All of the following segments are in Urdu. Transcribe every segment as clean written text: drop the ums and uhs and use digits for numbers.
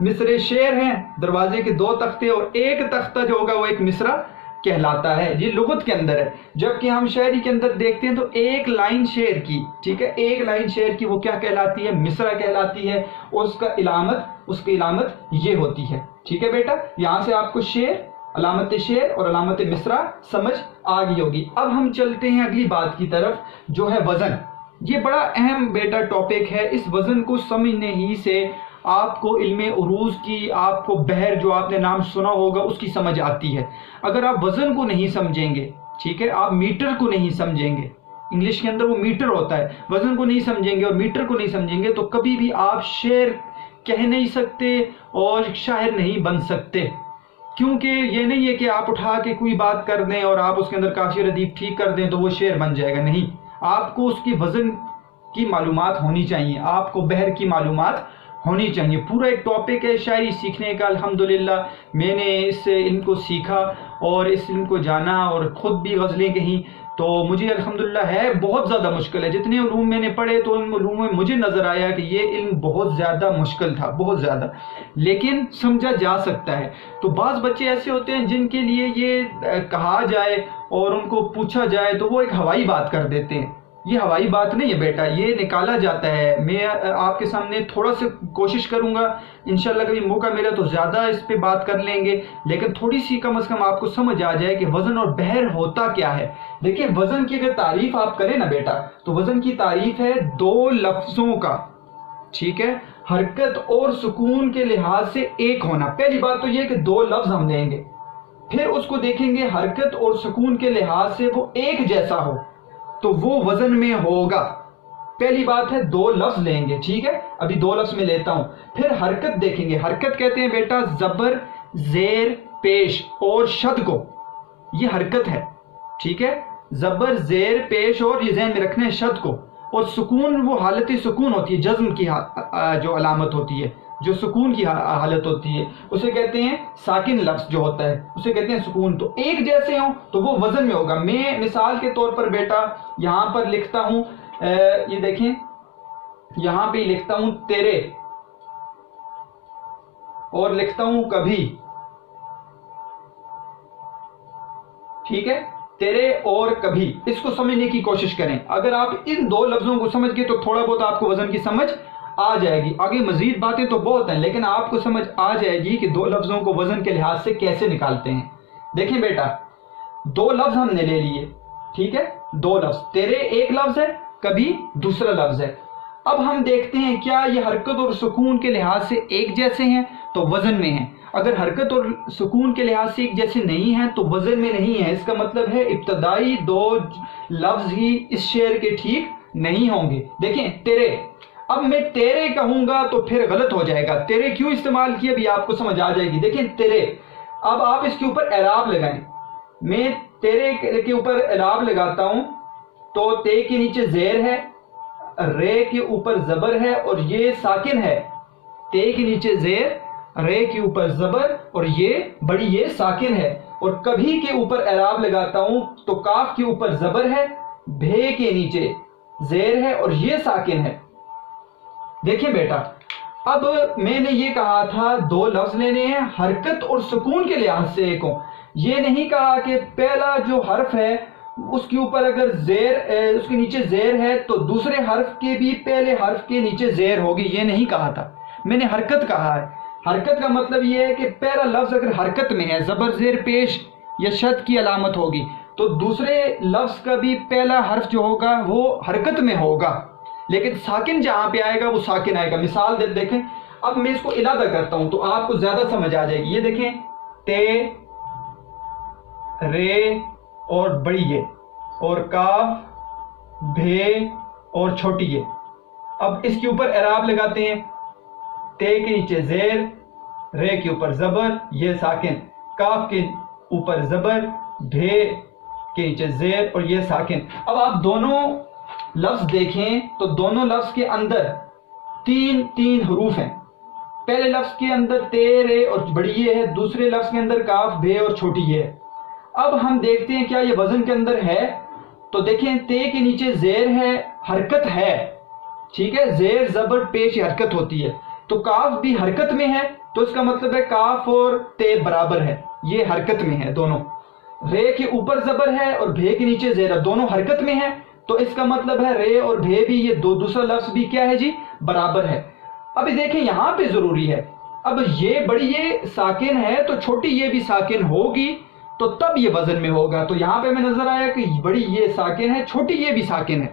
مصرے شعر ہیں، دروازے کے دو تختے اور ایک تختہ جو ہوگا وہ ایک مصرع کہلاتا ہے، یہ لغت کے اندر ہے۔ جبکہ ہم شاعری کے اندر دیکھتے ہیں تو ایک لائن شعر کی، ٹھیک ہے، ایک لائن شعر کی وہ کیا کہلاتی ہے؟ مصرع کہلاتی ہے، اور اس کی علامت یہ ہوتی ہے، ٹھیک ہے بیٹا۔ یہاں سے آپ کو شعر، علامت شعر اور علامت مصرع سمجھ آ گئی ہوگی۔ اب ہم چلتے ہیں اگلی بات کی طرف جو ہے وزن۔ یہ بڑا اہم بیٹا ٹاپک ہے، اس وزن کو سمجھنے ہی سے آپ کو علم عروض کی، آپ کو بحر جو آپ نے نام سنا ہوگا اس کی سمجھ آتی ہے۔ اگر آپ وزن کو نہیں سمجھیں گے، ٹھیک ہے، آپ میٹر کو نہیں سمجھیں گے، انگلش کے اندر وہ میٹر ہوتا ہے، وزن کو نہیں سمجھیں گے اور میٹر کو نہیں سمجھیں گے تو کبھی بھی آپ شعر کہہ نہیں سکتے اور شاعر نہیں بن سکتے۔ کیونکہ یہ نہیں ہے کہ آپ اٹھا کے کوئی بات کر دیں اور آپ اس کے اندر کافی ردیف ٹھیک کر دیں تو وہ شعر بن جائے گا، نہیں، آپ کو اس کی وزن کی معلومات ہونی چاہیے، آپ کو بحر کی معلومات ہونی چاہیے۔ پورا ایک ٹاپک ہے شاعری سیکھنے کا، الحمدللہ میں نے اس علم کو سیکھا اور اس علم کو جانا اور خود بھی غزلیں کہیں تو مجھے الحمدللہ ہے بہت زیادہ مشکل ہے۔ جتنے علوم میں نے پڑھے تو ان علوم میں مجھے نظر آیا کہ یہ علم بہت زیادہ مشکل تھا، بہت زیادہ، لیکن سمجھا جا سکتا ہے۔ تو بعض بچے ایسے ہوتے ہیں جن کے لیے یہ کہا جائے اور ان کو پوچھا جائے تو وہ ایک ہوائی بات کر دیتے ہیں۔ یہ ہوائی بات نہیں ہے بیٹا، یہ نکالا جاتا ہے۔ میں آپ کے سامنے تھوڑا سا کوشش کروں گا، انشاءاللہ کبھی موقع ملا تو زیادہ اس پہ بات کر لیں گے، لیکن تھوڑی سی کم از کم آپ کو سمجھ آ جائے کہ وزن اور بحر ہوتا کیا ہے۔ دیکھیں وزن کی اگر تعریف آپ کریں نا بیٹا تو وزن کی تعریف ہے دو لفظوں کا، ٹھیک ہے، حرکت اور سکون کے لحاظ سے ایک ہونا۔ پہلی بات تو یہ کہ دو لفظ ہم لیں گے، پھر اس کو دیکھیں گے حرکت اور سکون کے لحاظ سے وہ ایک جیسا ہو تو وہ وزن میں ہوگا۔ پہلی بات ہے دو لفظ لیں گے، ٹھیک ہے، ابھی دو لفظ میں لیتا ہوں۔ پھر حرکت دیکھیں گے، حرکت کہتے ہیں بیٹا زبر، زیر، پیش اور شد کو، یہ حرکت ہے، ٹھیک ہے، زبر، زیر، پیش اور یہ ذہن میں رکھنا ہے شد کو۔ اور سکون وہ حالت سکون ہوتی ہے، جزم کی جو علامت ہوتی ہے، جو سکون کی حالت ہوتی ہے اسے کہتے ہیں ساکن لفظ جو ہوتا ہے اسے کہتے ہیں سکون۔ تو ایک جیسے ہوں تو وہ وزن میں ہوگا۔ میں مثال کے طور پر بیٹا یہاں پر لکھتا ہوں، یہ دیکھیں یہاں پہ لکھتا ہوں تیرے اور لکھتا ہوں کبھی، ٹھیک ہے، تیرے اور کبھی، اس کو سمجھنے کی کوشش کریں۔ اگر آپ ان دو لفظوں کو سمجھ گئے تو تھوڑا بہت آپ کو وزن کی سمجھ آ جائے گی۔ آگے مزید باتیں تو بہت ہیں لیکن آپ کو سمجھ آ جائے گی کہ دو لفظوں کو وزن کے لحاظ سے کیسے نکالتے ہیں۔ دیکھیں بیٹا دو لفظ ہم نے لے لیے، ٹھیک ہے، دو لفظ، تیرے ایک لفظ ہے، کبھی دوسرا لفظ ہے۔ اب ہم دیکھتے ہیں کیا یہ حرکت اور سکون کے لحاظ سے ایک جیسے ہیں تو وزن میں ہیں۔ اگر حرکت اور سکون کے لحاظ سے ایک جیسے نہیں ہیں تو وزن میں نہیں ہے۔ اس کا مطلب ہے ابتدائی دو لفظ ہی اس شعر کے ٹھیک نہیں ہوں گے۔ دیکھیں تیرے، اب میں تیرے کہوں گا تو پھر غلط ہو جائے گا۔ تیرے کیوں استعمال کیا بھی آپ کو سمجھ آ جائے گی۔ دیکھیں تیرے، اب آپ اس کے اوپر اعراب لگائیں۔ میں تیرے کے اوپر اعراب لگاتا ہوں تو تے کے نیچے زیر ہے، رے کے اوپر زبر ہے اور یہ ساکن ہے، تے کے نیچے زیر، رے کے اوپر زبر اور یہ بڑی یہ ساکن ہے۔ اور کبھی کے اوپر اعراب لگاتا ہوں تو کاف کے اوپر زبر ہے، بھے کے نیچے زیر ہے اور یہ ساکن ہے۔ دیکھیں بیٹا اب میں نے یہ کہا تھا دو لفظ لینے ہیں، حرکت اور سکون کے لحاظ سے ایک ہوں۔ یہ نہیں کہا کہ پہلا جو حرف ہے اس کے اوپر اگر زیر، اس کے نیچے زیر ہے تو دوسرے حرف کے بھی پہلے حرف کے نیچے زیر ہوگی، یہ نہیں کہا تھا، میں نے حرکت کہا ہے۔ حرکت کا مطلب یہ ہے کہ پہلا لفظ اگر حرکت میں ہے، زبر، زیر، پیش یا شد کی علامت ہوگی تو دوسرے لفظ کا بھی پہلا حرف جو ہوگا وہ حرکت میں ہوگا، لیکن ساکن جہاں پہ آئے گا وہ ساکن آئے گا۔ مثال دیکھیں، اب میں اس کو علادہ کرتا ہوں تو آپ کو زیادہ سمجھ آ جائے گی۔ یہ دیکھیں تے، رے اور بڑی یہ اور کاف، بھے اور چھوٹی یہ۔ اب اس کے اوپر اعراب لگاتے ہیں، تے کے نیچے زیر، رے کے اوپر زبر، یہ ساکن، کاف کے اوپر زبر، بھے کے نیچے زیر اور یہ ساکن۔ اب آپ دونوں لفظ دیکھیں تو دونوں لفظ کے اندر تین تین حروف ہیں۔ پہلے لفظ کے اندر تے، رے اور بڑی یہ ہے، دوسرے لفظ کے اندر کاف، بھے اور چھوٹی یہ ہے۔ اب ہم دیکھتے ہیں کیا یہ وزن کے اندر ہے تو دیکھیں تے کے نیچے زیر ہے، حرکت ہے، ٹھیک ہے، زیر، زبر، پیش یہ حرکت ہوتی ہے۔ تو کاف بھی حرکت میں ہے، تو اس کا مطلب ہے کاف اور تے برابر ہے، یہ حرکت میں ہے دونوں. رے کے اوپر زبر ہے اور بھے کے نیچے زیر، دونوں حرکت میں ہے، تو اس کا مطلب ہے رے اور بھے بھی، یہ دوسرا لفظ بھی کیا ہے جی، برابر ہے. ابھی دیکھیں یہاں پہ ضروری ہے، اب یہ بڑی یہ ساکن ہے تو چھوٹی یہ بھی ساکن ہوگی تو تب یہ وزن میں ہوگا. تو یہاں پہ میں نظر آیا کہ بڑی یہ ساکن ہے، چھوٹی یہ بھی ساکن ہے.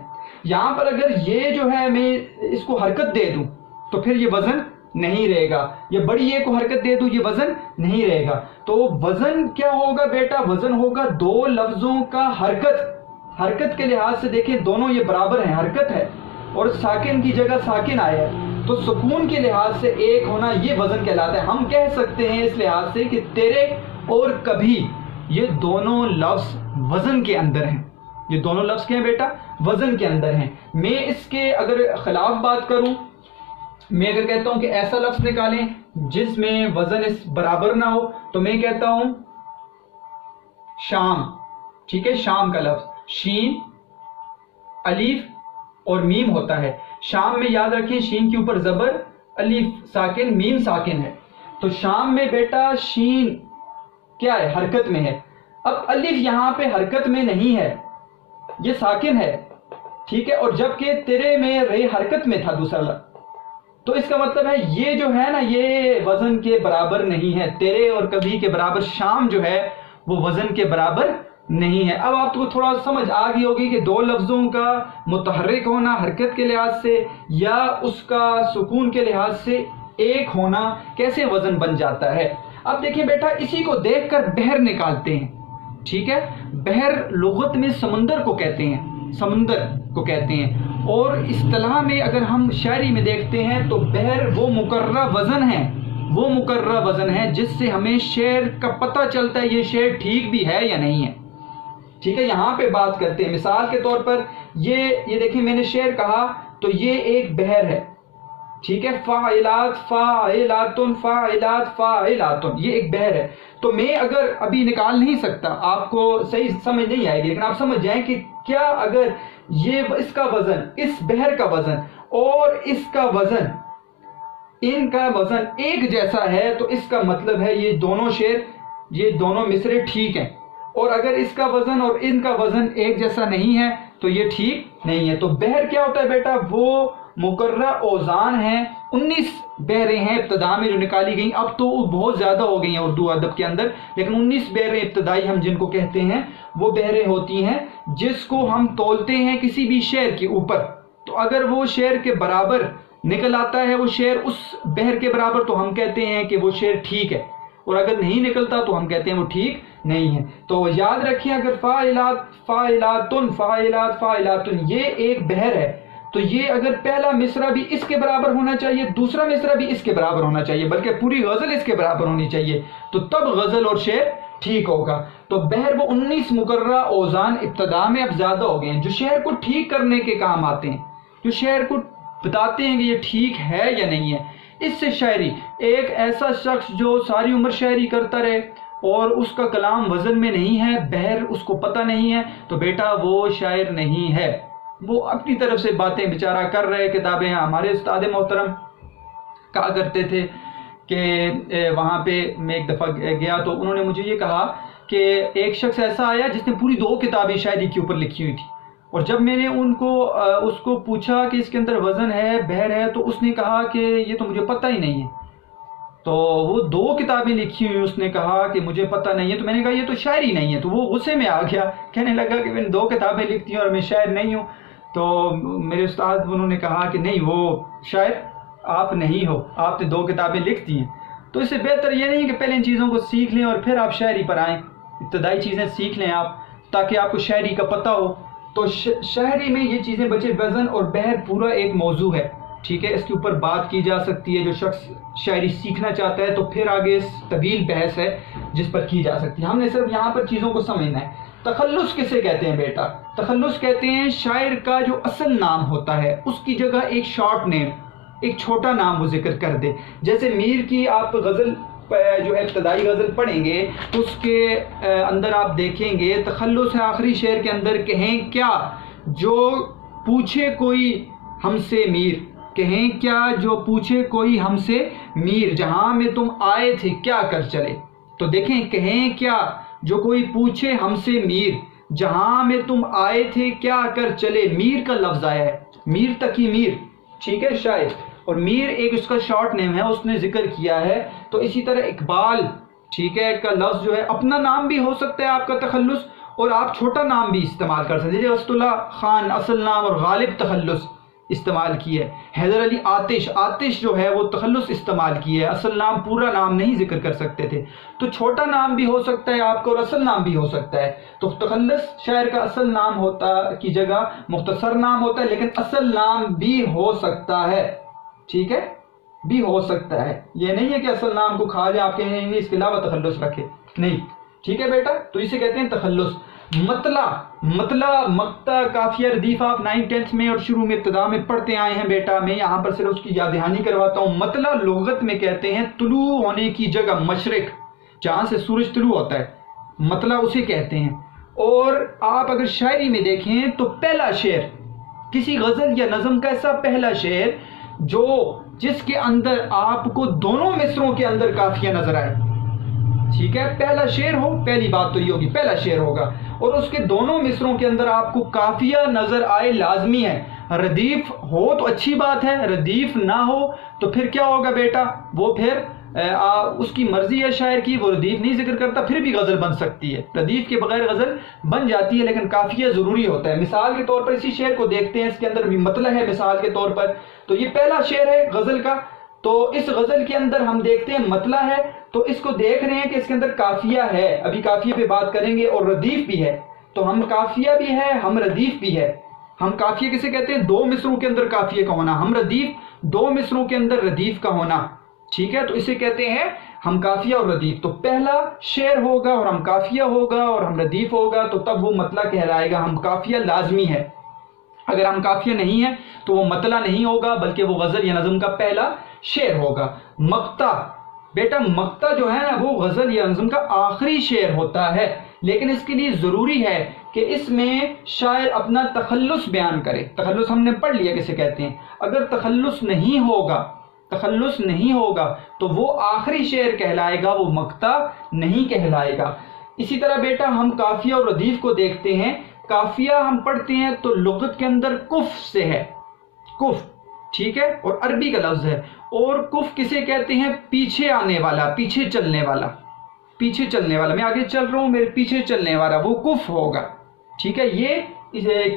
یہاں پر اگر یہ جو ہے میں اس کو حرکت دے دوں تو پھر یہ وزن نہیں رہے گا، یہ بڑی یہ کو حرکت دے دوں یہ وزن نہیں رہے گا. تو وزن کیا ہوگا بیٹا، وزن ہوگا دو لفظوں کا حرکت کے لحاظ سے. دیکھیں دونوں یہ برابر ہیں، حرکت ہے اور ساکن کی جگہ ساکن آیا ہے، تو سکون کے لحاظ سے ایک ہونا یہ وزن کہلاتا ہے. ہم کہہ سکتے ہیں اس لحاظ سے کہ تیرے اور کبھی، یہ دونوں لفظ وزن کے اندر ہیں. یہ دونوں لفظ کیا ہیں بیٹا، وزن کے اندر ہیں. میں اس کے اگر خلاف بات کروں، میں اگر کہتا ہوں کہ ایسا لفظ نکالیں جس میں وزن اس برابر نہ ہو، تو میں کہتا ہوں شام. ٹھیک ہے، شام کا لفظ شین الف اور میم ہوتا ہے. شام میں یاد رکھیں شین کے اوپر زبر، الف ساکن، میم ساکن ہے. تو شام میں بیٹا شین کیا ہے، حرکت میں ہے. اب الف یہاں پہ حرکت میں نہیں ہے، یہ ساکن ہے. ٹھیک ہے، اور جبکہ تیرے میں رے حرکت میں تھا دوسرا لفظ، تو اس کا مطلب ہے یہ جو ہے نا یہ وزن کے برابر نہیں ہے. تیرے اور کبھی کے برابر شام جو ہے وہ وزن کے برابر نہیں ہے. اب آپ کو تھوڑا سمجھ آ گئی ہوگی کہ دو لفظوں کا متحرک ہونا حرکت کے لحاظ سے یا اس کا سکون کے لحاظ سے ایک ہونا کیسے وزن بن جاتا ہے. اب دیکھیں بیٹا اسی کو دیکھ کر بحر نکالتے ہیں. ٹھیک ہے، بحر لغت میں سمندر کو کہتے ہیں، سمندر کو کہتے ہیں. اور اصطلاح میں اگر ہم شاعری میں دیکھتے ہیں تو بحر وہ مقررہ وزن ہے، وہ مقررہ وزن ہے جس سے ہمیں شعر کا پتہ چلتا ہے یہ شعر ٹھیک بھی ہے یا نہیں ہے. ٹھیک ہے، یہاں پہ بات کرتے ہیں مثال کے طور پر یہ دیکھیں میں نے شعر کہا تو یہ ایک بحر ہے. ٹھیک ہے، فاعلات فاعلاتن فاعلات فاعلاتن، یہ ایک بحر ہے. تو میں اگر ابھی نکال نہیں سکتا، آپ کو صحیح سمجھ نہیں آئے گی، لیکن آپ سمجھ جائیں کہ کیا اگر یہ اس کا وزن، اس بحر کا وزن اور اس کا وزن، ان کا وزن ایک جیسا ہے تو اس کا مطلب ہے یہ دونوں شعر، یہ دونوں مصرے ٹھیک ہیں. اور اگر اس کا وزن اور ان کا وزن ایک جیسا نہیں ہے تو یہ ٹھیک نہیں ہے. تو بحر کیا ہوتا ہے بیٹا، وہ مقررہ اوزان ہیں. 19 بحریں ہیں ابتدا میں جو نکالی گئیں، اب تو بہت زیادہ ہو گئی ہیں اردو ادب کے اندر، لیکن 19 بحریں ابتدائی ہم جن کو کہتے ہیں وہ بحریں ہوتی ہیں جس کو ہم تولتے ہیں کسی بھی شعر کے اوپر. تو اگر وہ شعر کے برابر نکل آتا ہے وہ شعر اس بحر کے برابر تو ہم کہتے ہیں کہ وہ شعر ٹھیک ہے، اور اگر نہیں نکلتا تو ہم کہتے ہیں وہ ٹھیک نہیں ہے. تو یاد رکھیں اگر فاعلات فاعلاتن فاعلات فاعلاتن یہ ایک بحر ہے تو یہ اگر پہلا مصرع بھی اس کے برابر ہونا چاہیے، دوسرا مصرع بھی اس کے برابر ہونا چاہیے، بلکہ پوری غزل اس کے برابر ہونی چاہیے، تو تب غزل اور شعر ٹھیک ہوگا. تو بحر وہ 19 مقررہ اوزان ابتدا میں اب زیادہ ہو گئے ہیں جو شعر کو ٹھیک کرنے کے کام آتے ہیں، جو شعر کو بتاتے ہیں کہ یہ ٹھیک ہے یا نہیں ہے. اس سے شاعری، ایک ایسا شخص جو ساری عمر شاعری کرتا رہے اور اس کا کلام وزن میں نہیں ہے، بحر اس کو پتہ نہیں ہے، تو بیٹا وہ شاعر نہیں ہے. وہ اپنی طرف سے باتیں بیچارہ کر رہے کتابیں. ہمارے استاد محترم کہا کرتے تھے کہ وہاں پہ میں ایک دفعہ گیا تو انہوں نے مجھے یہ کہا کہ ایک شخص ایسا آیا جس نے پوری 2 کتابیں شاعری کے اوپر لکھی ہوئی تھی، اور جب میں نے اس کو پوچھا کہ اس کے اندر وزن ہے بحر ہے تو اس نے کہا کہ یہ تو مجھے پتہ ہی نہیں ہے. تو وہ 2 کتابیں لکھی ہوئی اس نے کہا کہ مجھے پتہ نہیں ہے. تو میں نے کہا یہ تو شاعری نہیں ہے. تو وہ غصے میں آ گیا، کہنے لگا کہ میں نے 2 کتابیں لکھتی ہوں اور میں شاعر نہیں ہوں. تو میرے استاد انہوں نے کہا کہ نہیں، وہ شاعر آپ نہیں ہو، آپ نے 2 کتابیں لکھ دی ہیں. تو اس سے بہتر یہ نہیں کہ پہلے ان چیزوں کو سیکھ لیں اور پھر آپ شاعری پر آئیں. ابتدائی چیزیں سیکھ لیں آپ تاکہ آپ کو شاعری کا پتہ ہو. تو شاعری میں یہ چیزیں بچے، وزن اور بحر پورا ایک موضوع ہے. ٹھیک ہے، اس کے اوپر بات کی جا سکتی ہے. جو شخص شاعری سیکھنا چاہتا ہے تو پھر آگے طویل بحث ہے جس پر کی جا سکتی ہے. ہم نے صرف یہاں پر چیزوں کو سمجھنا ہے. تخلص کسے کہتے ہیں بیٹا؟ تخلص کہتے ہیں شاعر کا جو اصل نام ہوتا ہے اس کی جگہ ایک شارٹ نیم، ایک چھوٹا نام وہ ذکر کر دے. جیسے میر کی آپ غزل جو ہے ابتدائی غزل پڑھیں گے تو اس کے اندر آپ دیکھیں گے تخلص ہے آخری شعر کے اندر، کہیں کیا جو پوچھے کوئی ہم سے میر، کہیں کیا جو پوچھے کوئی ہم سے میر، جہاں میں تم آئے تھے کیا کر چلے. تو دیکھیں کہیں کیا جو کوئی پوچھے ہم سے میر، جہاں میں تم آئے تھے کیا کر چلے. میر کا لفظ آیا ہے، میر تقی میر، ٹھیک ہے شاعر، اور میر ایک اس کا شارٹ نیم ہے، اس نے ذکر کیا ہے. تو اسی طرح اقبال، ٹھیک ہے، کا لفظ جو ہے اپنا نام بھی ہو سکتا ہے آپ کا تخلص، اور آپ چھوٹا نام بھی استعمال کر سکتے ہیں. جیسے اسد اللہ خان اصل نام اور غالب تخلص استعمال کیا ہے. حیدر علی آتش، آتش جو ہے وہ تخلص استعمال کیا ہے، اصل نام پورا نام نہیں ذکر کر سکتے تھے. تو چھوٹا نام بھی ہو سکتا ہے آپ کا اور اصل نام بھی ہو سکتا ہے. تو تخلص شاعر کا اصل نام ہوتا کی جگہ مختصر نام ہوتا ہے، لیکن اصل نام بھی ہو سکتا ہے، ٹھیک ہے، بھی ہو سکتا ہے. یہ نہیں ہے کہ اصل نام کو کھا لیں آپ کہیں گے اس کے علاوہ تخلص رکھے، نہیں، ٹھیک ہے بیٹا. تو اسے کہتے ہیں تخلص. مطلع، مطلع، مقطع، قافیہ، ردیف آپ 9th 10th میں اور شروع میں ابتدا میں پڑھتے آئے ہیں بیٹا. میں یہاں پر صرف اس کی یاد دہانی کرواتا ہوں. مطلع لغت میں کہتے ہیں طلوع ہونے کی جگہ، مشرق، جہاں سے سورج طلوع ہوتا ہے، مطلع اسے کہتے ہیں. اور آپ اگر شاعری میں دیکھیں تو پہلا شعر، کسی غزل یا نظم کا ایسا پہلا شعر جو جس کے اندر آپ کو دونوں مصروں کے اندر قافیہ نظر آئے، ٹھیک ہے، پہلا شعر ہو، پہلی بات تو یہ ہوگی پہلا شعر ہوگا اور اس کے دونوں مصروں کے اندر آپ کو قافیہ نظر آئے، لازمی ہے. ردیف ہو تو اچھی بات ہے، ردیف نہ ہو تو پھر کیا ہوگا بیٹا، وہ پھر اس کی مرضی ہے شاعر کی، وہ ردیف نہیں ذکر کرتا، پھر بھی غزل بن سکتی ہے. ردیف کے بغیر غزل بن جاتی ہے لیکن قافیہ ضروری ہوتا ہے. مثال کے طور پر اسی شعر کو دیکھتے ہیں، اس کے اندر بھی مطلع ہے مثال کے طور پر. تو یہ پہلا شعر ہے غزل کا، تو اس غزل کے اندر ہم دیکھتے ہیں مطلع ہے، تو اس کو دیکھ رہے ہیں کہ اس کے اندر قافیہ ہے، ابھی قافیہ پہ بات کریں گے، اور ردیف بھی ہے. تو ہم قافیہ بھی ہے، ہم ردیف بھی ہے. ہم قافیہ کسے کہتے ہیں؟ دو مصروں کے اندر قافیہ کا ہونا. ہم ردیف، دو مصروں کے اندر ردیف کا ہونا، ٹھیک ہے. تو اسے کہتے ہیں ہم قافیہ اور ردیف. تو پہلا شعر ہوگا اور ہم قافیہ ہوگا اور ہم ردیف ہوگا تو تب وہ مطلع کہلائے گا. ہم قافیہ لازمی ہے، اگر ہم قافیہ نہیں ہے تو وہ مطلع نہیں ہوگا بلکہ وہ غزل یا نظم کا پہلا شعر ہوگا. مقطع، بیٹا مقطع جو ہے نا وہ غزل یا نظم کا آخری شعر ہوتا ہے، لیکن اس کے لیے ضروری ہے کہ اس میں شاعر اپنا تخلص بیان کرے. تخلص ہم نے پڑھ لیا کسے کہتے ہیں. اگر تخلص نہیں ہوگا، تخلص نہیں ہوگا تو وہ آخری شعر کہلائے گا، وہ مقطع نہیں کہلائے گا. اسی طرح بیٹا ہم قافیہ اور ردیف کو دیکھتے ہیں. قافیہ ہم پڑھتے ہیں تو لغت کے اندر کف سے ہے، کف، ٹھیک ہے، اور عربی کا لفظ ہے. اور کف کسے کہتے ہیں؟ پیچھے آنے والا، پیچھے چلنے والا، پیچھے چلنے والا. میں آگے چل رہا ہوں، میرے پیچھے چلنے والا، وہ کف ہوگا، ٹھیک ہے. یہ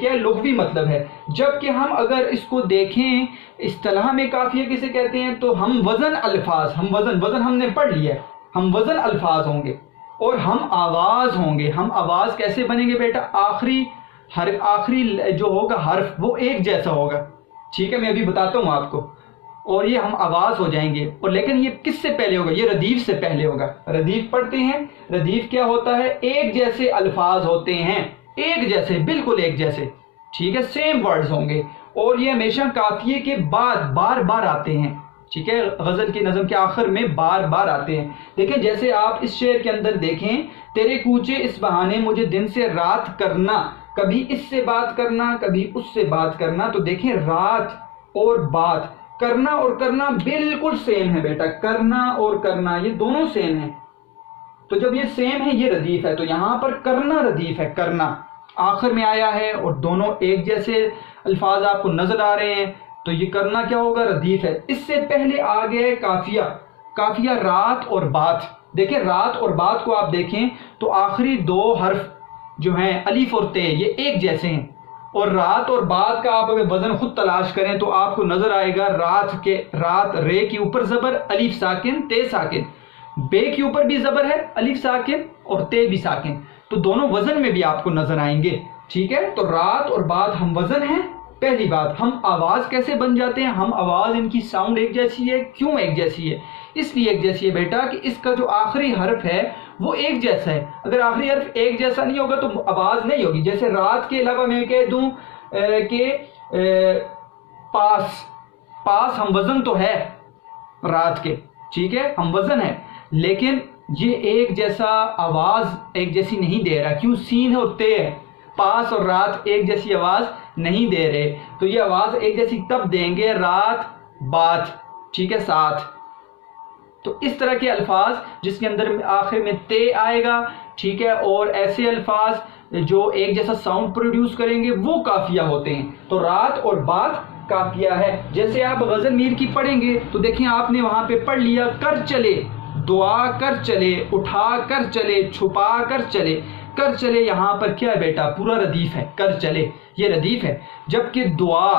کیا لغوی مطلب ہے. جبکہ ہم اگر اس کو دیکھیں اصطلاح میں قافیہ کسے کہتے ہیں تو ہم وزن الفاظ، ہم وزن ہم نے پڑھ لیا ہے، ہم وزن الفاظ ہوں گے اور ہم آواز ہوں گے. ہم آواز کیسے بنیں گے بیٹا؟ آخری جو ہوگا حرف وہ ایک جیسا ہوگا، ٹھیک ہے، میں ابھی بتاتا ہوں آپ کو. اور یہ ہم آواز ہو جائیں گے. اور لیکن یہ کس سے پہلے ہوگا؟ یہ ردیف سے پہلے ہوگا. ردیف پڑھتے ہیں، ردیف کیا ہوتا ہے؟ ایک جیسے الفاظ ہوتے ہیں، ایک جیسے، بالکل ایک جیسے، ٹھیک ہے، سیم ورڈز ہوں گے. اور یہ ہمیشہ قافیے کے بعد بار بار آتے ہیں، ٹھیک ہے، غزل کی نظم کے آخر میں بار بار آتے ہیں. دیکھیں جیسے آپ اس شعر کے اندر دیکھیں، تیرے کوچے اس بہانے مجھے دن سے رات کرنا، کبھی اس سے بات کرنا کبھی اس سے بات کرنا. تو دیکھیں رات اور بات، کرنا اور کرنا بالکل سیم ہے بیٹا، کرنا اور کرنا یہ دونوں سیم ہیں. تو جب یہ سیم ہے یہ ردیف ہے. تو یہاں پر کرنا ردیف ہے، کرنا آخر میں آیا ہے اور دونوں ایک جیسے الفاظ آپ کو نظر آ رہے ہیں، تو یہ کرنا کیا ہوگا؟ ردیف ہے. اس سے پہلے آ گیا قافیہ. قافیہ رات اور بات. دیکھیں رات اور بات کو آپ دیکھیں تو آخری دو حرف جو ہیں الف اور تے یہ ایک جیسے ہیں. اور رات اور بات کا آپ اگر وزن خود تلاش کریں تو آپ کو نظر آئے گا رات رے کے اوپر زبر، الف ساکن، تے ساکن. بے کے اوپر بھی زبر ہے، الف ساکن اور تے بھی ساکن. تو دونوں وزن میں بھی آپ کو نظر آئیں گے، ٹھیک ہے. تو رات اور بات ہم وزن ہیں. پہلی بات، ہم آواز کیسے بن جاتے ہیں؟ ہم آواز ان کی ساؤنڈ ایک جیسی ہے. کیوں ایک جیسی ہے؟ اس لیے ایک جیسی ہے بیٹا کہ اس کا جو آخری حرف ہے وہ ایک جیسا ہے. اگر آخری حرف ایک جیسا نہیں ہوگا تو آواز نہیں ہوگی. جیسے رات کے علاوہ میں کہہ دوں کہ پاس ہم وزن تو ہے رات کے، ٹھیک ہے، ہم وزن ہے، لیکن یہ ایک جیسا آواز ایک جیسی نہیں دے رہا. کیوں؟ سین اور تے ہے. پاس اور رات ایک جیسی آواز نہیں دے رہے. تو یہ آواز ایک جیسی تب دیں گے رات بات، ٹھیک ہے، ساتھ. تو اس طرح کے الفاظ جس کے اندر آخر میں تے آئے گا، ٹھیک ہے، اور ایسے الفاظ جو ایک جیسا ساؤنڈ پروڈیوس کریں گے وہ قافیہ ہوتے ہیں. تو رات اور بات قافیہ ہے. جیسے آپ غزل میر کی پڑھیں گے تو دیکھیں آپ نے وہاں پہ پڑھ لیا کر چلے، دعا کر چلے، اٹھا کر چلے، چھپا کر چلے. کر چلے یہاں پر کیا ہے بیٹا؟ پورا ردیف ہے. کر چلے یہ ردیف ہے. جبکہ دعا،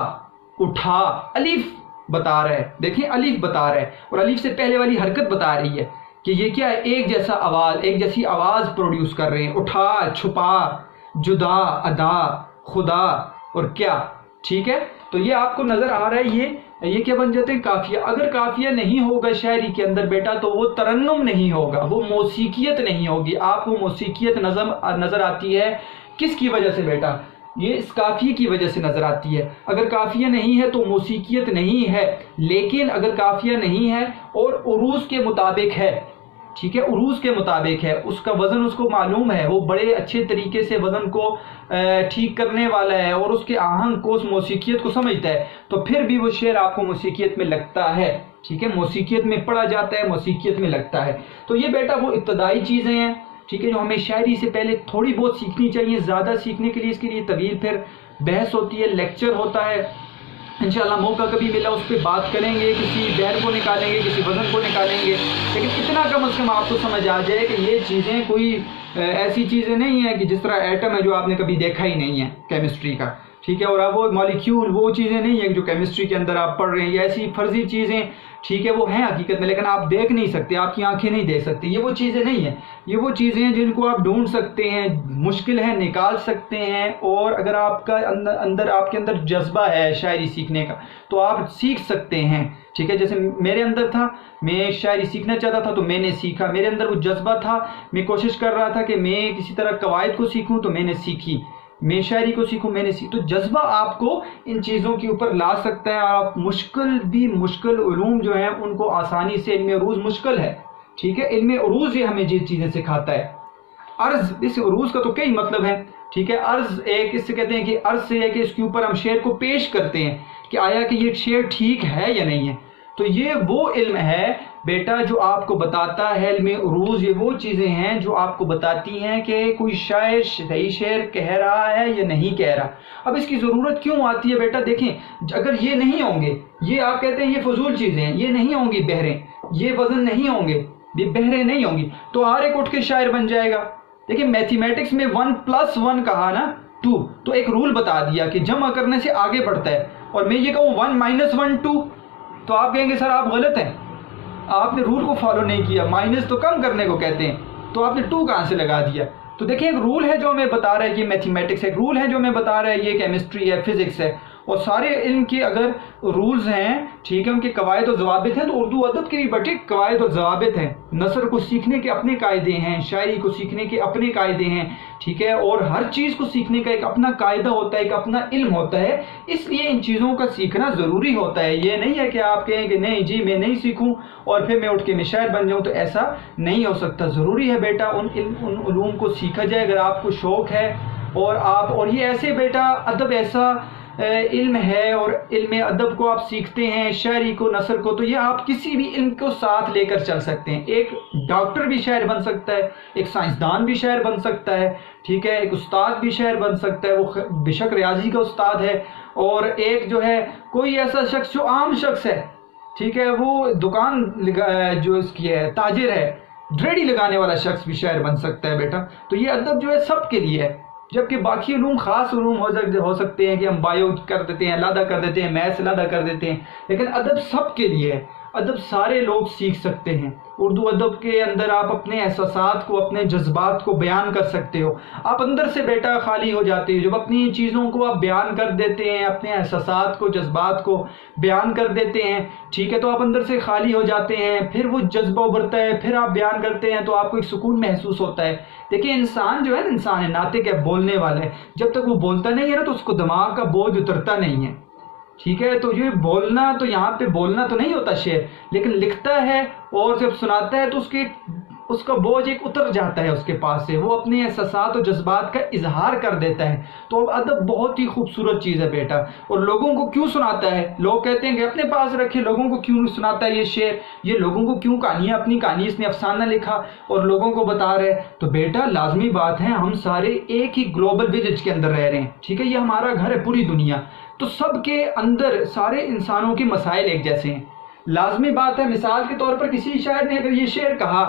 اٹھا، الف بتا رہا ہے، دیکھیں الف بتا رہا ہے، اور الف سے پہلے والی حرکت بتا رہی ہے کہ یہ کیا ہے؟ ایک جیسا آواز، ایک جیسی آواز پروڈیوس کر رہے ہیں. اٹھا، چھپا، جدا، ادا، خدا اور کیا، ٹھیک ہے. تو یہ آپ کو نظر آ رہا ہے. یہ کیا بن جاتے ہیں؟ قافیہ. اگر قافیہ نہیں ہوگا شاعری کے اندر بیٹا تو وہ ترنم نہیں ہوگا، وہ موسیقیت نہیں ہوگی. آپ کو موسیقیت نظر آتی ہے کس کی وجہ سے بیٹا؟ یہ اس قافیے کی وجہ سے نظر آتی ہے. اگر قافیہ نہیں ہے تو موسیقیت نہیں ہے. لیکن اگر قافیہ نہیں ہے اور عروض کے مطابق ہے، ٹھیک ہے، عروض کے مطابق ہے، اس کا وزن اس کو معلوم ہے، وہ بڑے اچھے طریقے سے وزن کو ٹھیک کرنے والا ہے اور اس کے آہنگ کو، اس موسیقیت کو سمجھتا ہے، تو پھر بھی وہ شعر آپ کو موسیقیت میں لگتا ہے. ٹھیک ہے، موسیقیت میں پڑھا جاتا ہے، موسیقیت میں لگتا ہے. تو یہ بیٹا وہ ابتدائی چیزیں ہیں، ٹھیک ہے، جو ہمیں شاعری سے پہلے تھوڑی بہت سیکھنی چاہیے. زیادہ سیکھنے کے لیے اس کے لیے طویل پھر بحث ہوتی ہے، لیکچر ہوتا ہے. انشاءاللہ موقع کبھی ملا اس پہ بات کریں گے، کسی بحر کو نکالیں گے، کسی وزن کو نکالیں گے. لیکن اتنا کم از کم آپ کو سمجھ آ جائے کہ یہ چیزیں کوئی ایسی چیزیں نہیں ہیں کہ جس طرح ایٹم ہے جو آپ نے کبھی دیکھا ہی نہیں ہے کیمسٹری کا، ٹھیک ہے، اور اب وہ مالیکیول، وہ چیزیں نہیں ہیں جو کیمسٹری کے اندر آپ پڑھ رہے ہیں. یہ ایسی فرضی چیزیں، ٹھیک ہے، وہ ہیں حقیقت میں لیکن آپ دیکھ نہیں سکتے، آپ کی آنکھیں نہیں دیکھ سکتی. یہ وہ چیزیں نہیں ہیں. یہ وہ چیزیں ہیں جن کو آپ ڈھونڈ سکتے ہیں، مشکل ہے، نکال سکتے ہیں. اور اگر آپ کا آپ کے اندر جذبہ ہے شاعری سیکھنے کا تو آپ سیکھ سکتے ہیں. ٹھیک ہے، جیسے میرے اندر تھا، میں شاعری سیکھنا چاہتا تھا تو میں نے سیکھا. میرے اندر وہ جذبہ تھا، میں کوشش کر رہا تھا کہ میں کسی طرح قواعد کو سیکھوں تو میں نے سیکھی. میں شاعری کو سیکھوں، میں نے تو جذبہ آپ کو ان چیزوں کے اوپر لا سکتا ہے. آپ مشکل علوم جو ہیں ان کو آسانی سے، علم عروض مشکل ہے، ٹھیک ہے، علم عروض یہ ہمیں یہ چیزیں سکھاتا ہے. عرض، اس عروض کا تو کئی مطلب ہے، ٹھیک ہے. عرض ایک اس سے کہتے ہیں کہ عرض سے ہے کہ اس کے اوپر ہم شعر کو پیش کرتے ہیں کہ آیا کہ یہ شعر ٹھیک ہے یا نہیں ہے. تو یہ وہ علم ہے بیٹا جو آپ کو بتاتا ہے. علم عروض یہ وہ چیزیں ہیں جو آپ کو بتاتی ہیں کہ کوئی شاعر صحیح شعر کہہ رہا ہے یا نہیں کہہ رہا. اب اس کی ضرورت کیوں آتی ہے بیٹا؟ دیکھیں، اگر یہ نہیں ہوں گے، یہ آپ کہتے ہیں یہ فضول چیزیں ہیں، یہ نہیں ہوں گی بہریں، یہ وزن نہیں ہوں گے، یہ بہریں نہیں ہوں گی، تو ہر ایک اٹھ کے شاعر بن جائے گا. دیکھیں میتھمیٹکس میں 1+1 کہا نا 2، تو ایک رول بتا دیا کہ جمع کرنے سے آگے بڑھتا ہے. اور میں یہ کہوں 1 - 1 2 تو آپ کہیں گے سر آپ غلط ہیں، آپ نے رول کو فالو نہیں کیا. مائنس تو کم کرنے کو کہتے ہیں، تو آپ نے 2 کہاں سے لگا دیا؟ تو دیکھیں ایک رول ہے جو ہمیں بتا رہا ہے کہ میتھمیٹکس ہے، ایک رول ہے جو ہمیں بتا رہا ہے یہ کیمسٹری ہے، فزکس ہے. اور سارے علم کے اگر رولز ہیں، ٹھیک ہے، ان کے قواعد و ضوابط ہیں، تو اردو ادب کے بھی بڑے قواعد و ضوابط ہیں. نثر کو سیکھنے کے اپنے قاعدے ہیں، شاعری کو سیکھنے کے اپنے قاعدے ہیں، ٹھیک ہے، اور ہر چیز کو سیکھنے کا ایک اپنا قاعدہ ہوتا ہے، ایک اپنا علم ہوتا ہے. اس لیے ان چیزوں کا سیکھنا ضروری ہوتا ہے. یہ نہیں ہے کہ آپ کہیں کہ نہیں جی میں نہیں سیکھوں اور پھر میں اٹھ کے میں شاعر بن جاؤں، تو ایسا نہیں ہو سکتا. ضروری ہے بیٹا ان علوم کو سیکھا جائے اگر آپ کو شوق ہے. اور یہ ایسے بیٹا ادب ایسا علم ہے، اور علم ادب کو آپ سیکھتے ہیں، شاعری کو، نثر کو، تو یہ آپ کسی بھی علم کو ساتھ لے کر چل سکتے ہیں. ایک ڈاکٹر بھی شاعر بن سکتا ہے، ایک سائنسدان بھی شاعر بن سکتا ہے، ٹھیک ہے، ایک استاد بھی شاعر بن سکتا ہے، وہ بے شک ریاضی کا استاد ہے. اور ایک جو ہے کوئی ایسا شخص جو عام شخص ہے، ٹھیک ہے، وہ دکان جو اس کی ہے، تاجر ہے، ریڑھی لگانے والا شخص بھی شاعر بن سکتا ہے بیٹا. تو یہ ادب جو ہے سب کے لیے ہے. جبکہ باقی علوم خاص علوم ہو سکتے ہیں کہ ہم بایو کر دیتے ہیں، علیحدہ کر دیتے ہیں، میتھس علیحدہ کر دیتے ہیں، لیکن ادب سب کے لیے ہے. ادب سارے لوگ سیکھ سکتے ہیں. اردو ادب کے اندر آپ اپنے احساسات کو، اپنے جذبات کو بیان کر سکتے ہو. آپ اندر سے بیٹا خالی ہو جاتے ہو جب اپنی چیزوں کو آپ بیان کر دیتے ہیں، اپنے احساسات کو، جذبات کو بیان کر دیتے ہیں، ٹھیک ہے، تو آپ اندر سے خالی ہو جاتے ہیں. پھر وہ جذبہ ابھرتا ہے، پھر آپ بیان کرتے ہیں تو آپ کو ایک سکون محسوس ہوتا ہے. دیکھیں انسان جو ہے نا، انسان ہے، ناطق ہے، بولنے والا ہے، جب تک وہ بولتا نہیں ہے نا تو اس کو دماغ کا بوجھ اترتا نہیں ہے، ٹھیک ہے. تو یہ بولنا، تو یہاں پہ بولنا تو نہیں ہوتا شعر، لیکن لکھتا ہے اور جب سناتا ہے تو اس کا بوجھ ایک اتر جاتا ہے اس کے پاس سے، وہ اپنے احساسات اور جذبات کا اظہار کر دیتا ہے۔ تو اب ادب بہت ہی خوبصورت چیز ہے بیٹا، اور لوگوں کو کیوں سناتا ہے؟ لوگ کہتے ہیں کہ اپنے پاس رکھے، لوگوں کو کیوں سناتا ہے یہ شعر، یہ لوگوں کو کیوں کہانیاں، اپنی کہانی اس نے افسانہ لکھا اور لوگوں کو بتا رہے؟ تو بیٹا لازمی بات ہے، ہم سارے ایک ہی گلوبل ولیج کے اندر رہ رہے ہیں، ٹھیک ہے، یہ ہمارا گھر ہے پوری دنیا، تو سب کے اندر سارے انسانوں کے مسائل ایک جیسے ہیں۔ لازمی بات ہے، مثال کے طور پر کسی شاعر نے اگر یہ شعر کہا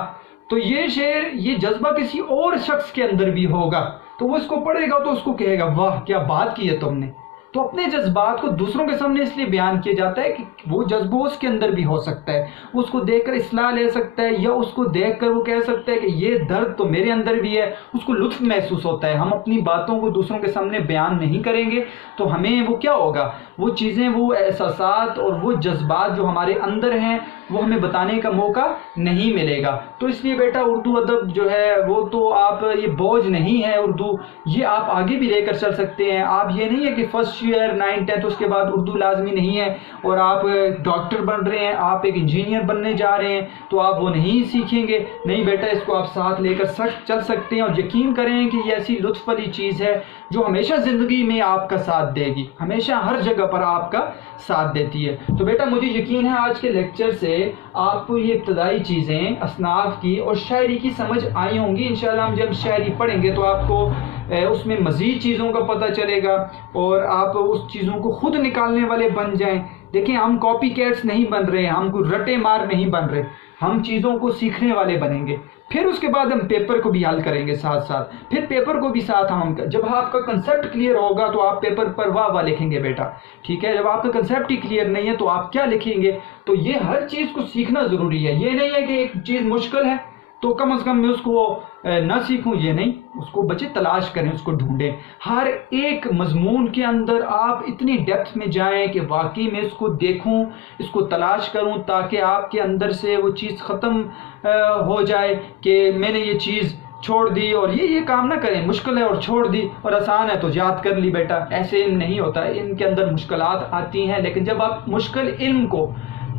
تو یہ شعر، یہ جذبہ کسی اور شخص کے اندر بھی ہوگا، تو وہ اس کو پڑھے گا تو اس کو کہے گا واہ کیا بات کی ہے تم نے۔ تو اپنے جذبات کو دوسروں کے سامنے اس لیے بیان کیا جاتا ہے کہ وہ جذبہ اس کے اندر بھی ہو سکتا ہے، اس کو دیکھ کر اصلاح لے سکتا ہے، یا اس کو دیکھ کر وہ کہہ سکتا ہے کہ یہ درد تو میرے اندر بھی ہے، اس کو لطف محسوس ہوتا ہے۔ ہم اپنی باتوں کو دوسروں کے سامنے بیان نہیں کریں گے تو ہمیں وہ کیا ہوگا، وہ چیزیں، وہ احساسات اور وہ جذبات جو ہمارے اندر ہیں وہ ہمیں بتانے کا موقع نہیں ملے گا۔ تو اس لیے بیٹا اردو ادب جو ہے وہ تو آپ، یہ بوجھ نہیں ہے اردو، یہ آپ آگے بھی لے کر چل سکتے ہیں۔ آپ یہ نہیں ہے کہ فرسٹ ایئر 9th 10th اس کے بعد اردو لازمی نہیں ہے اور آپ ڈاکٹر بن رہے ہیں، آپ ایک انجینئر بننے جا رہے ہیں تو آپ وہ نہیں سیکھیں گے، نہیں بیٹا، اس کو آپ ساتھ لے کر چل سکتے ہیں، اور یقین کریں کہ یہ ایسی لطف والی چیز ہے جو ہمیشہ زندگی میں آپ کا ساتھ دے گی، ہمیشہ ہر جگہ پر آپ کا ساتھ دیتی ہے۔ تو بیٹا مجھے یقین ہے آج کے لیکچر سے آپ کو یہ ابتدائی چیزیں اصناف کی اور شاعری کی سمجھ آئی ہوں گی۔ انشاءاللہ ہم جب شاعری پڑھیں گے تو آپ کو اس میں مزید چیزوں کا پتہ چلے گا اور آپ اس چیزوں کو خود نکالنے والے بن جائیں۔ دیکھیں ہم کاپی کیٹس نہیں بن رہے، ہم کوئی رٹے مار نہیں بن رہے، ہم چیزوں کو سیکھنے والے بنیں گے۔ پھر اس کے بعد ہم پیپر کو بھی حل کریں گے ساتھ ساتھ، پھر پیپر کو بھی ساتھ ہم، جب آپ کا کنسیپٹ کلیئر ہوگا تو آپ پیپر پر واہ واہ لکھیں گے بیٹا، ٹھیک ہے۔ جب آپ کا کنسیپٹ ہی کلیئر نہیں ہے تو آپ کیا لکھیں گے؟ تو یہ ہر چیز کو سیکھنا ضروری ہے۔ یہ نہیں ہے کہ ایک چیز مشکل ہے تو کم از کم میں اس کو نہ سیکھوں، یہ نہیں، اس کو بچے تلاش کریں، اس کو ڈھونڈیں۔ ہر ایک مضمون کے اندر آپ اتنی ڈیپتھ میں جائیں کہ واقعی میں اس کو دیکھوں، اس کو تلاش کروں، تاکہ آپ کے اندر سے وہ چیز ختم ہو جائے کہ میں نے یہ چیز چھوڑ دی اور یہ کام نہ کریں، مشکل ہے اور چھوڑ دی اور آسان ہے تو یاد کر لی بیٹا، ایسے نہیں ہوتا، ان کے اندر مشکلات آتی ہیں۔ لیکن جب آپ مشکل علم کو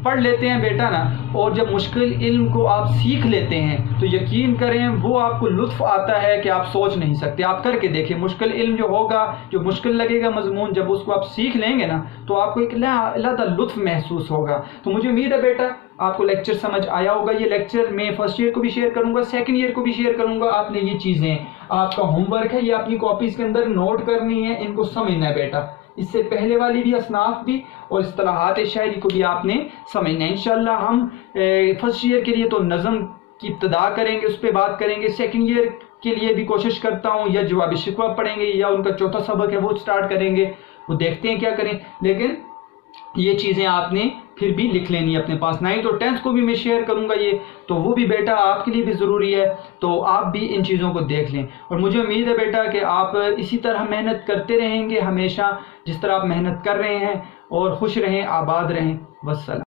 پڑھ لیتے ہیں بیٹا نا، اور جب مشکل علم کو آپ سیکھ لیتے ہیں تو یقین کریں وہ آپ کو لطف آتا ہے کہ آپ سوچ نہیں سکتے۔ آپ کر کے دیکھیں، مشکل علم جو ہوگا، جو مشکل لگے گا مضمون، جب اس کو آپ سیکھ لیں گے نا تو آپ کو ایک علیحدہ لطف محسوس ہوگا۔ تو مجھے امید ہے بیٹا آپ کو لیکچر سمجھ آیا ہوگا۔ یہ لیکچر میں فرسٹ ایئر کو بھی شیئر کروں گا، سیکنڈ ایئر کو بھی شیئر کروں گا۔ آپ نے یہ چیزیں، آپ کا ہوم ورک ہے، یہ اپنی کاپیز کے اندر نوٹ کرنی ہے، ان کو سمجھنا ہے بیٹا۔ اس سے پہلے والی بھی اصناف بھی اور اصطلاحات شاعری کو بھی آپ نے سمجھنا ہے۔ انشاءاللہ ہم فرسٹ ایئر کے لیے تو نظم کی ابتدا کریں گے، اس پہ بات کریں گے۔ سیکنڈ ایئر کے لیے بھی کوشش کرتا ہوں یا جواب شکوہ پڑھیں گے یا ان کا چوتھا سبق ہے وہ سٹارٹ کریں گے، وہ دیکھتے ہیں کیا کریں، لیکن یہ چیزیں آپ نے پھر بھی لکھ لینی ہے اپنے پاس۔ 9th اور 10th کو بھی میں شیئر کروں گا یہ، تو وہ بھی بیٹا آپ کے لیے بھی ضروری ہے، تو آپ بھی ان چیزوں کو دیکھ لیں۔ اور مجھے امید ہے بیٹا کہ آپ اسی طرح محنت کرتے رہیں گے ہمیشہ، جس طرح آپ محنت کر رہے ہیں، اور خوش رہیں، آباد رہیں۔ والسلام۔